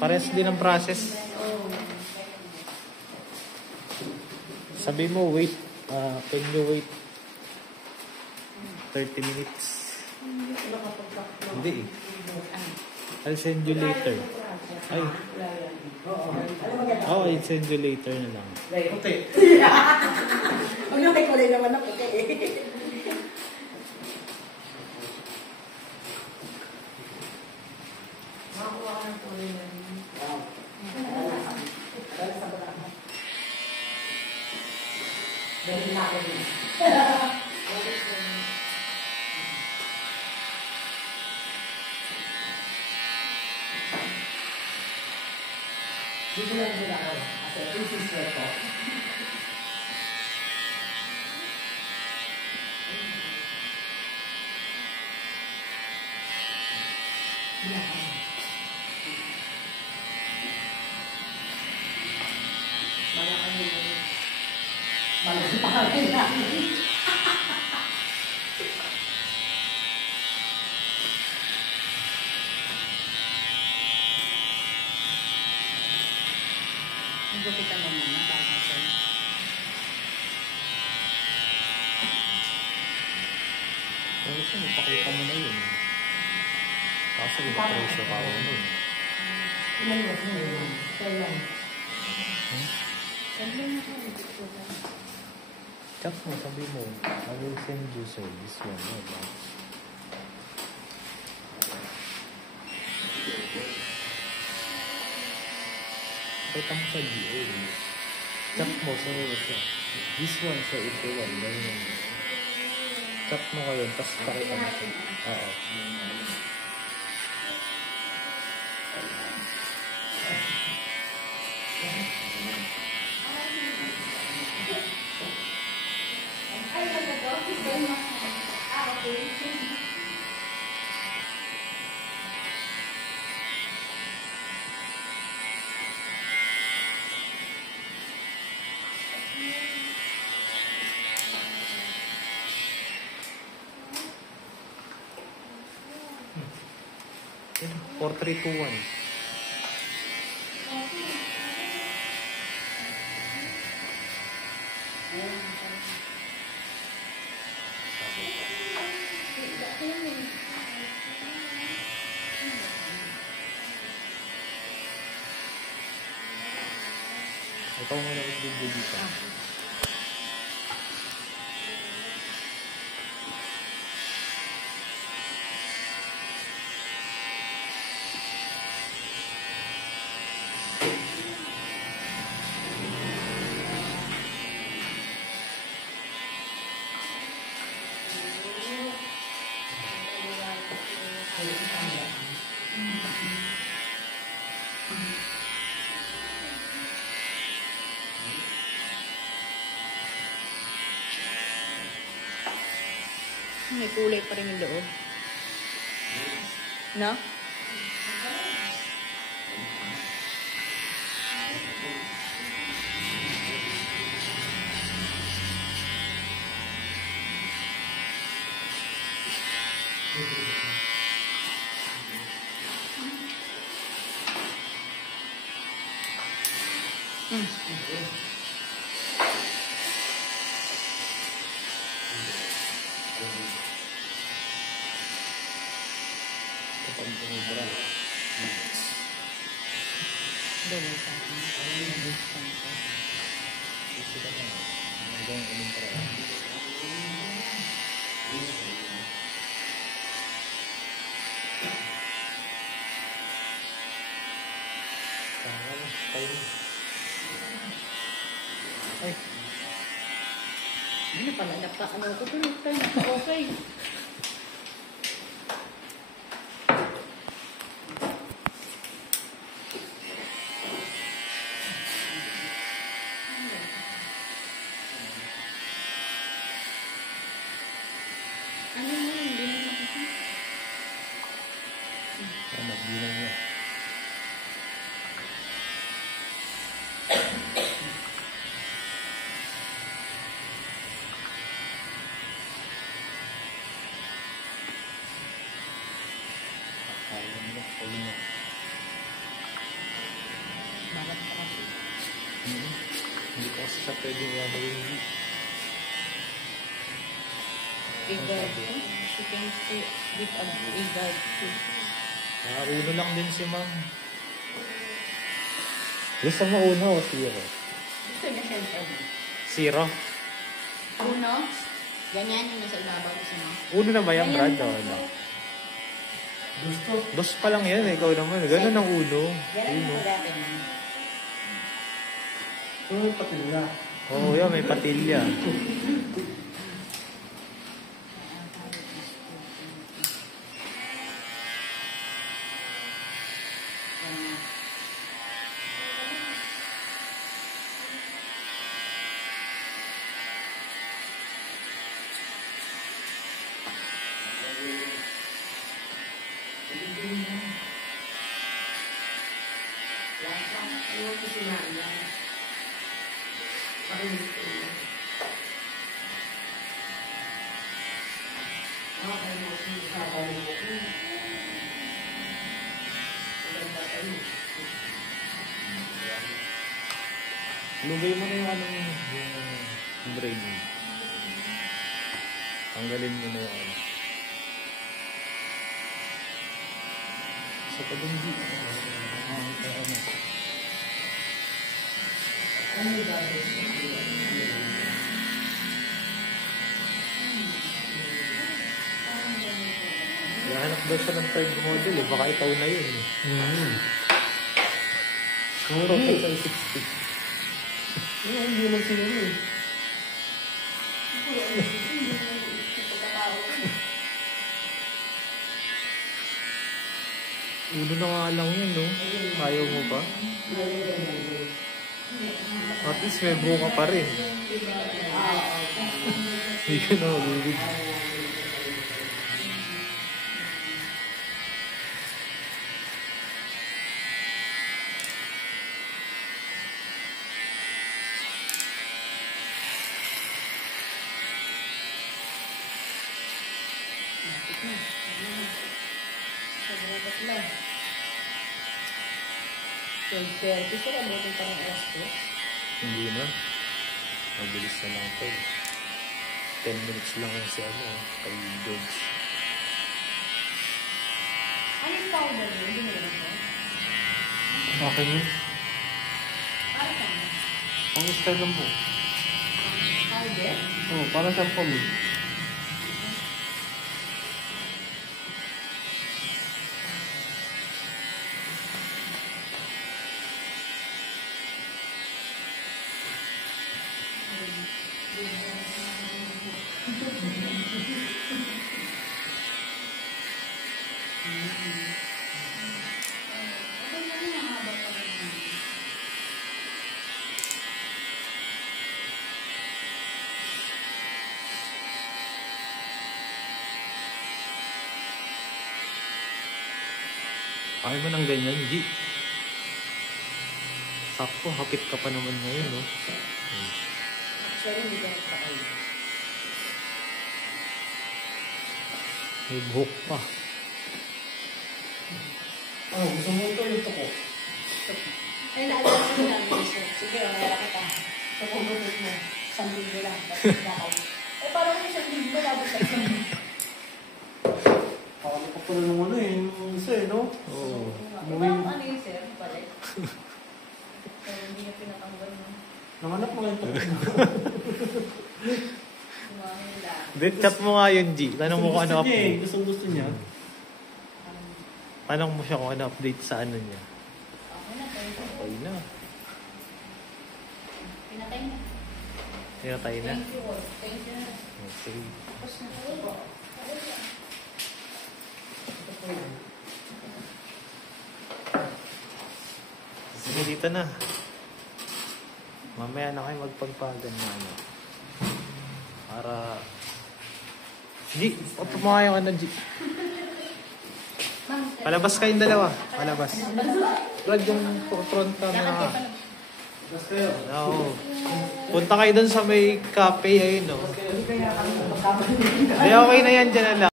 Pares din ang process. Sabi mo, wait. Can you wait 30 minutes? Hindi eh. I'll send you later. Ay. Oh, I'll send you later na lang. Puti. Huwag na may kulay naman na puti eh. Makakuha ka ng kulay na rin. Dahil na ako din. Dito lang nila ako. Kasi this is your talk. Malaki pa kami namin. Gupitan mo muna para sa Kung gusto mo, pakita mo na yun. Kaso ipapresyo ka ako nun. Ilan mo yun? Kailan? Chat mo, sabi mo, I will send you sir this one. Pakita mo sa GA. Chat mo, sabi mo siya. This one sir, ito one. Ganyan. Chat mo kayo, tapos pakita mo siya. Oo. Yun, 4321. Ikaw nga na video dito. May kulay pa rin yung loob. No? Ay. Ano pala? Ano ko pero okay. Ano mo? Hindi mo makita. Nagbilang niya. Hindi ko kasi siya pwede ano yung G. Igad. She can stay with a igad. Uno lang din si ma'am. Gusto mo uno o zero? Gusto niya siyempre. Zero? Uno. Ganyan yung nasa ibabaw ko mo. Uno na ba yan, Brad? O, ano? Dos pa lang yan, ikaw naman. Ganun ang uno. Yan ang Uno. mga dati. Oo, yan, may patilya. Ayaw ko si Mama. Pakinig ko na. Okay mo si Mama. Maganda kayo. Lugay mo na yung ano yung brain mo. Tanggalin mo na yung ano. Sa kadunggi. Ano? Ano ba? Nahanap daw siya ng third model eh. Baka ikaw na yun. Siguro ka sa 60. Hindi lang siguro eh. Uno na nga lang yun, no? Ayaw mo pa? At least may bunga pa rin. Hindi ka na magiging. Sagrabat lang. 12:30 sila, buti pa ng oras ko. Hindi na. Mabilis na lang ito. 10 minutes lang yung si ano, kay George. Anong powder yun? Hindi mo naman ba? Okay yun. Para saan? Ang style lang po. Powder? Oo, para siyang pom. Ayaw mo ng ganyan, G. Sakto, hapit ka pa naman ngayon, no? Actually, hindi ka nagpakain. May buhok pa. Oh, gusto mo ito yung tuko. Ay, naalala ko lang yung sir. Sige, wala kita. Sa pagbutot mo, 1,000 lang. Tapos nakaw. Eh, parang yung 1,000 labot sa isang. Pakali pa pala ng ano eh, yung isa eh, no? Oo. Parang ano yung sir, palit. Pero hindi niya pinatanggal mo. Nanganap mo yung tuko. Kumahin lang. Then, chat mo nga yun, G. Tanong mo kung ano Gusto niya eh, update. gusto niya. Tanong mo siya kung ano update sa ano niya. Okay na, thank you. Okay na. Pinatay na. Tinatay na. Thank you all. Thank you na. Okay. Tapos na po. Sige, dito na. Mamaya na kayo magpagpagan na ano. Para... G, pumawa yung ano, G. Palabas kayong dalawa. Palabas. Brad, yung front camera ka. Tapos kayo. Oo. Punta kayo dun sa may cafe, ayun, no? Hindi kaya kami magkakamali. Hindi, okay na yan, dyan na lang.